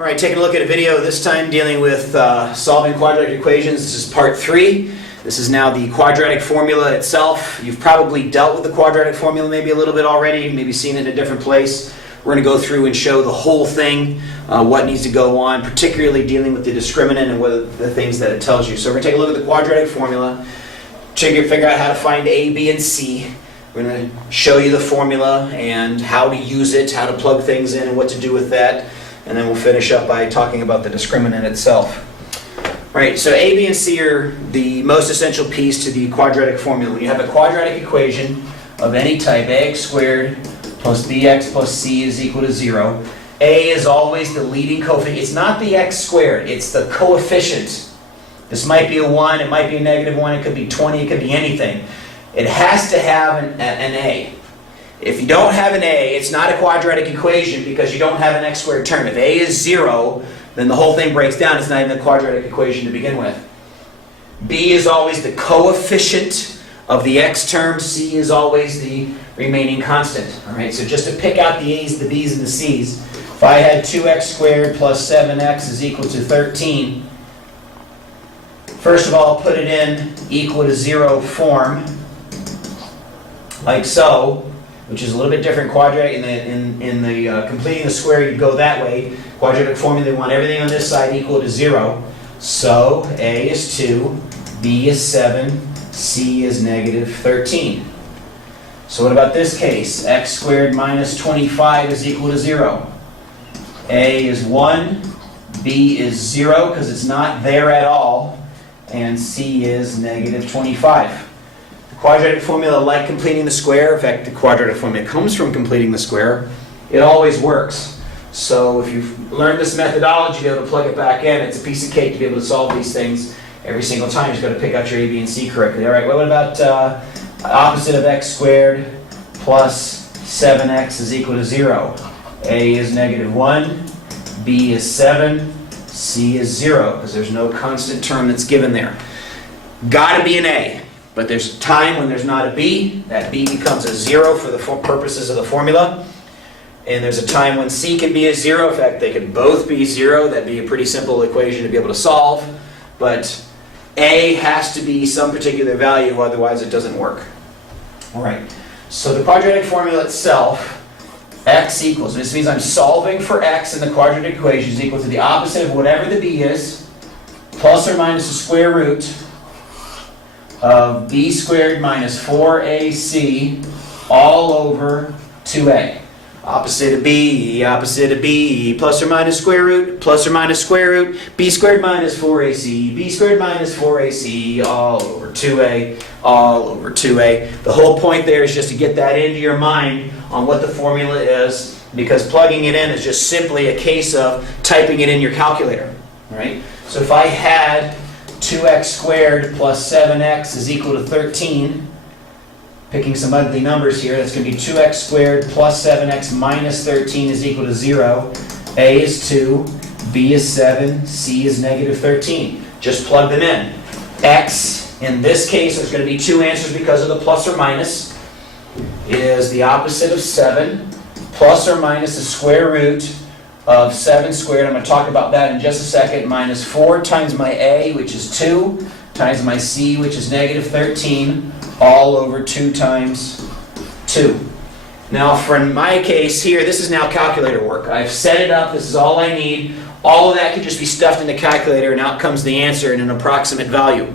All right, taking a look at a video, this time dealing with solving quadratic equations. This is part 3. This is now the quadratic formula itself. You've probably dealt with the quadratic formula maybe a little bit already, maybe seen it in a different place. We're going to go through and show the whole thing, what needs to go on, particularly dealing with the discriminant and what the things that it tells you. So we're going to take a look at the quadratic formula, figure out how to find A, B, and C. We're going to show you the formula and how to use it, how to plug things in and what to do with that. And then we'll finish up by talking about the discriminant itself. Right, so A, B, and C are the most essential piece to the quadratic formula. When you have a quadratic equation of any type, ax squared plus bx plus c is equal to 0. A is always the leading coefficient. It's not the x squared, it's the coefficient. This might be a 1, it might be a negative 1, it could be 20, it could be anything. It has to have an A. If you don't have an A, it's not a quadratic equation because you don't have an x squared term. If A is 0, then the whole thing breaks down. It's not even a quadratic equation to begin with. B is always the coefficient of the x term. C is always the remaining constant. All right, so just to pick out the A's, the B's, and the C's, if I had 2x squared plus 7x is equal to 13, first of all, put it in equal to 0 form, like so, which is a little bit different. Quadratic in the completing the square, you go that way. Quadratic formula, we want everything on this side equal to 0. So A is 2, B is 7, C is negative 13. So what about this case? X squared minus 25 is equal to 0. A is 1, B is 0 because it's not there at all, and C is negative 25. Quadratic formula, like completing the square, in fact the quadratic formula comes from completing the square, it always works. So if you've learned this methodology to be able to plug it back in, it's a piece of cake to be able to solve these things every single time. You just got to pick out your A, B, and C correctly. All right, well, what about opposite of x squared plus 7x is equal to 0? A is negative 1, B is 7, C is 0, because there's no constant term that's given there. Got to be an A. But there's a time when there's not a B. That B becomes a 0 for the purposes of the formula. And there's a time when C can be a 0. In fact, they could both be 0. That'd be a pretty simple equation to be able to solve. But A has to be some particular value, otherwise it doesn't work. All right. So the quadratic formula itself, x equals, this means I'm solving for x in the quadratic equation is equal to the opposite of whatever the B is, plus or minus the square root of b squared minus 4ac all over 2a. Opposite of b, plus or minus square root, b squared minus 4ac, b squared minus 4ac, all over 2a, all over 2a. The whole point there is just to get that into your mind on what the formula is, because plugging it in is just simply a case of typing it in your calculator. All right? So if I had 2x squared plus 7x is equal to 13. Picking some ugly numbers here, that's going to be 2x squared plus 7x minus 13 is equal to 0. A is 2, B is 7, C is negative 13. Just plug them in. X, in this case, there's going to be two answers because of the plus or minus, is the opposite of 7, plus or minus the square root of 7 squared, I'm going to talk about that in just a second, minus 4 times my A, which is 2, times my C, which is negative 13, all over 2 times 2. Now, for my case here, this is now calculator work. I've set it up, this is all I need. All of that could just be stuffed in the calculator, and out comes the answer in an approximate value.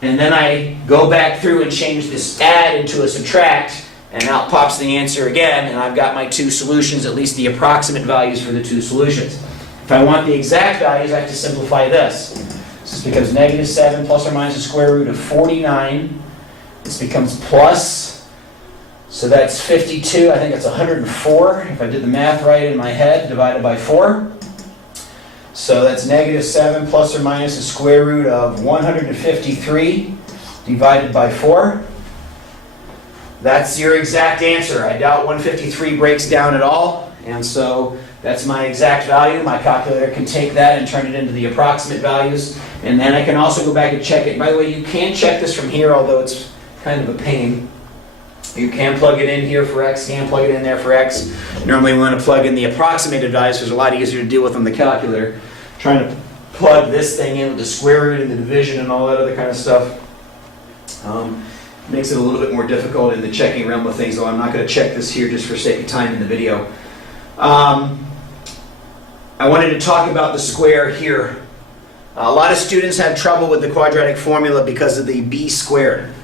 And then I go back through and change this add into a subtract, and out pops the answer again, and I've got my two solutions, at least the approximate values for the two solutions. If I want the exact values, I have to simplify this. This becomes negative 7 plus or minus the square root of 49. This becomes plus, so that's 52. I think it's 104, if I did the math right in my head, divided by 4. So that's negative 7 plus or minus the square root of 153 divided by 4. That's your exact answer. I doubt 153 breaks down at all, and so that's my exact value. My calculator can take that and turn it into the approximate values, and then I can also go back and check it. By the way, you can check this from here, although it's kind of a pain. You can plug it in here for x, can plug it in there for x. Normally we want to plug in the approximated values, so it's a lot easier to deal with on the calculator. Trying to plug this thing in with the square root and the division and all that other kind of stuff makes it a little bit more difficult in the checking realm of things, though I'm not going to check this here just for sake of time in the video. I wanted to talk about the square here. A lot of students have trouble with the quadratic formula because of the b squared.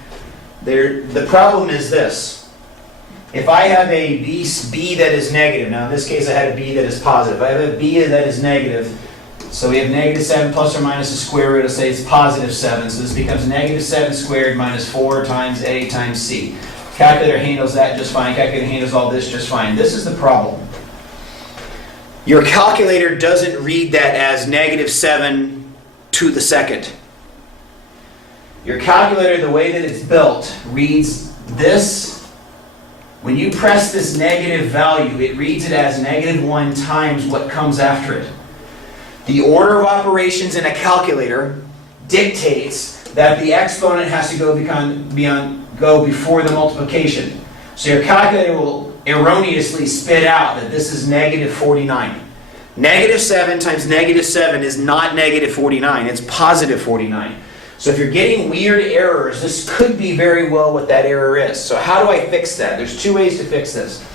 The problem is this. If I have a b that is negative, now in this case I had a b that is positive. If I have a b that is negative, so we have negative 7 plus or minus the square root, let's say it's positive 7, so this becomes negative 7 squared minus 4 times a times c. Calculator handles that just fine. Calculator handles all this just fine. This is the problem. Your calculator doesn't read that as negative 7 to the second. Your calculator, the way that it's built, reads this. When you press this negative value, it reads it as negative 1 times what comes after it. The order of operations in a calculator dictates that the exponent has to go before the multiplication. So your calculator will erroneously spit out that this is negative 49. Negative 7 times negative 7 is not negative 49, it's positive 49. So if you're getting weird errors, this could be very well what that error is. So how do I fix that? There's two ways to fix this.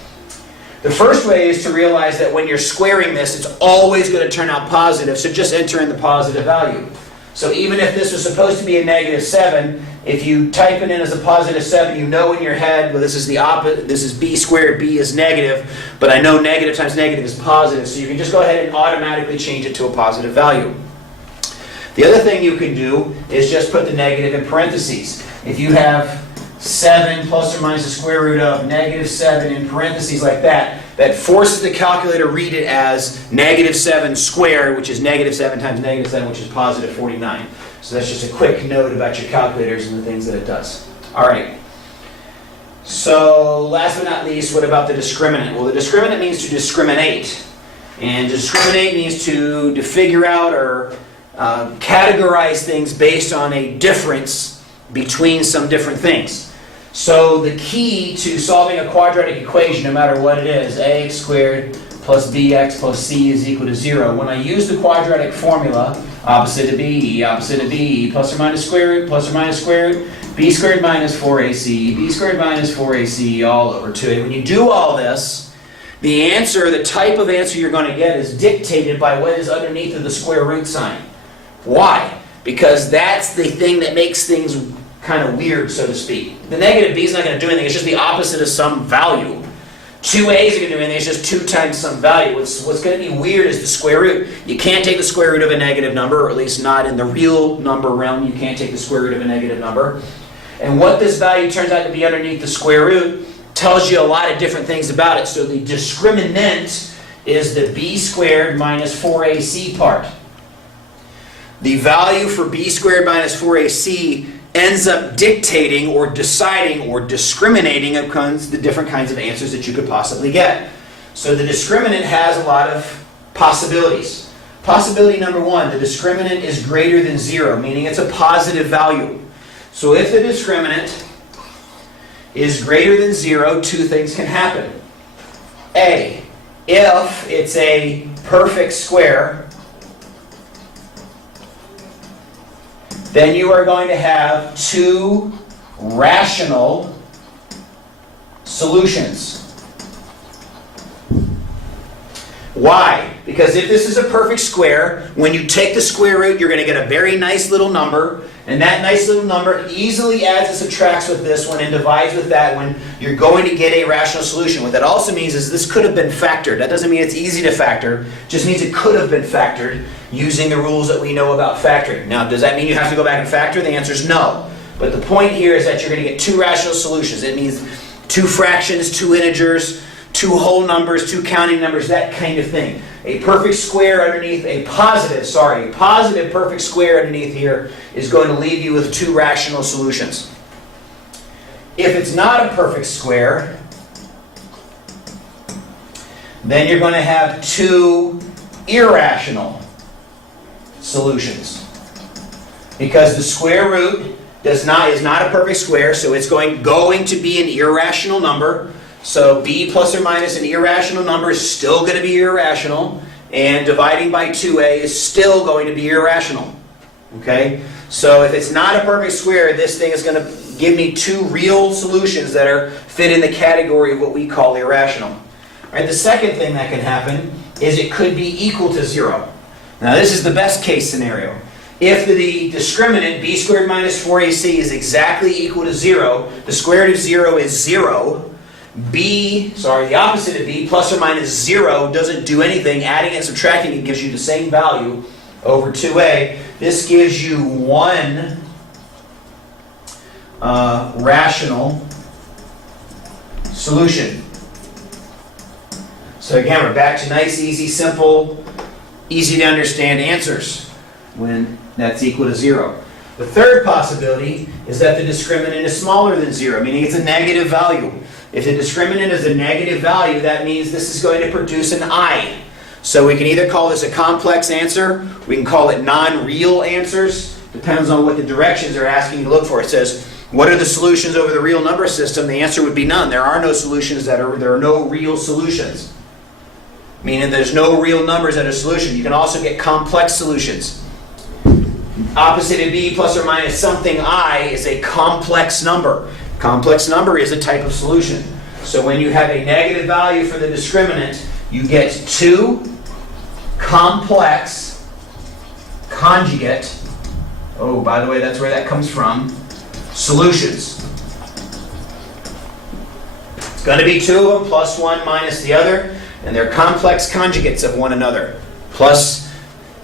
The first way is to realize that when you're squaring this, it's always going to turn out positive, so just enter in the positive value. So even if this was supposed to be a negative 7, if you type it in as a positive 7, you know in your head, well, this is the opposite, this is b squared, b is negative, but I know negative times negative is positive, so you can just go ahead and automatically change it to a positive value. The other thing you can do is just put the negative in parentheses. If you have 7 plus or minus the square root of negative 7 in parentheses like that, that forces the calculator to read it as negative 7 squared, which is negative 7 times negative 7, which is positive 49. So that's just a quick note about your calculators and the things that it does. All right. So last but not least, what about the discriminant? Well, the discriminant means to discriminate. And discriminate means to figure out or categorize things based on a difference between some different things. So the key to solving a quadratic equation, no matter what it is, ax squared plus bx plus c is equal to 0. When I use the quadratic formula, opposite of b, plus or minus square root, plus or minus square root, b squared minus 4ac, b squared minus 4ac, all over 2a. When you do all this, the answer, the type of answer you're going to get is dictated by what is underneath of the square root sign. Why? Because that's the thing that makes things kind of weird, so to speak. The negative b is not going to do anything. It's just the opposite of some value. 2a isn't going to do anything. It's just 2 times some value. What's going to be weird is the square root. You can't take the square root of a negative number, or at least not in the real number realm. You can't take the square root of a negative number. And what this value turns out to be underneath the square root tells you a lot of different things about it. So the discriminant is the b squared minus 4ac part. The value for b squared minus 4ac ends up dictating or deciding or discriminating upon the different kinds of answers that you could possibly get. So the discriminant has a lot of possibilities. Possibility number 1, the discriminant is greater than 0, meaning it's a positive value. So if the discriminant is greater than 0, two things can happen. A, if it's a perfect square, then you are going to have two rational solutions. Why? Because if this is a perfect square, when you take the square root, you're going to get a very nice little number, and that nice little number easily adds and subtracts with this one and divides with that one. You're going to get a rational solution. What that also means is this could have been factored. That doesn't mean it's easy to factor, it just means it could have been factored using the rules that we know about factoring. Now, does that mean you have to go back and factor? The answer is no. But the point here is that you're going to get two rational solutions. It means two fractions, two integers, two whole numbers, two counting numbers, that kind of thing. A perfect square underneath, a positive perfect square underneath here is going to leave you with two rational solutions. If it's not a perfect square, then you're going to have two irrational solutions. Because the square root is not a perfect square, so it's going to be an irrational number. So b plus or minus an irrational number is still going to be irrational, and dividing by 2a is still going to be irrational. Okay? So if it's not a perfect square, this thing is going to give me two real solutions that are fit in the category of what we call irrational. All right, the second thing that can happen is it could be equal to 0. Now this is the best case scenario. If the discriminant b squared minus 4ac is exactly equal to 0, the square root of 0 is 0, the opposite of b, plus or minus 0, doesn't do anything. Adding and subtracting it gives you the same value over 2a. This gives you one rational solution. So again, we're back to nice, easy, simple, easy to understand answers when that's equal to 0. The third possibility is that the discriminant is smaller than 0, meaning it's a negative value. If the discriminant is a negative value, that means this is going to produce an I. So we can either call this a complex answer, we can call it non-real answers. Depends on what the directions are asking you to look for. It says, what are the solutions over the real number system? The answer would be none. There are no solutions there are no real solutions. Meaning there's no real numbers that are solution. You can also get complex solutions. Opposite of b plus or minus something I is a complex number. Complex number is a type of solution. So when you have a negative value for the discriminant, you get two complex conjugate, oh, by the way, that's where that comes from, solutions. It's going to be two of them, plus one minus the other, and they're complex conjugates of one another. Plus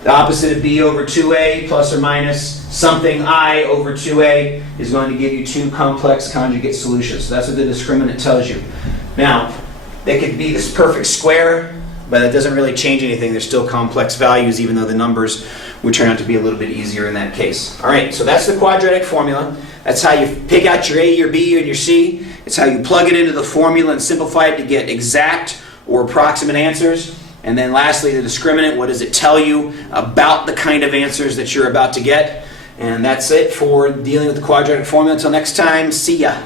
the opposite of b over 2a, plus or minus something I over 2a is going to give you two complex conjugate solutions. So that's what the discriminant tells you. Now, they could be this perfect square, but it doesn't really change anything. They're still complex values, even though the numbers would turn out to be a little bit easier in that case. All right, so that's the quadratic formula. That's how you pick out your A, your B, and your C. It's how you plug it into the formula and simplify it to get exact or approximate answers. And then lastly, the discriminant, what does it tell you about the kind of answers that you're about to get? And that's it for dealing with the quadratic formula. Until next time, see ya.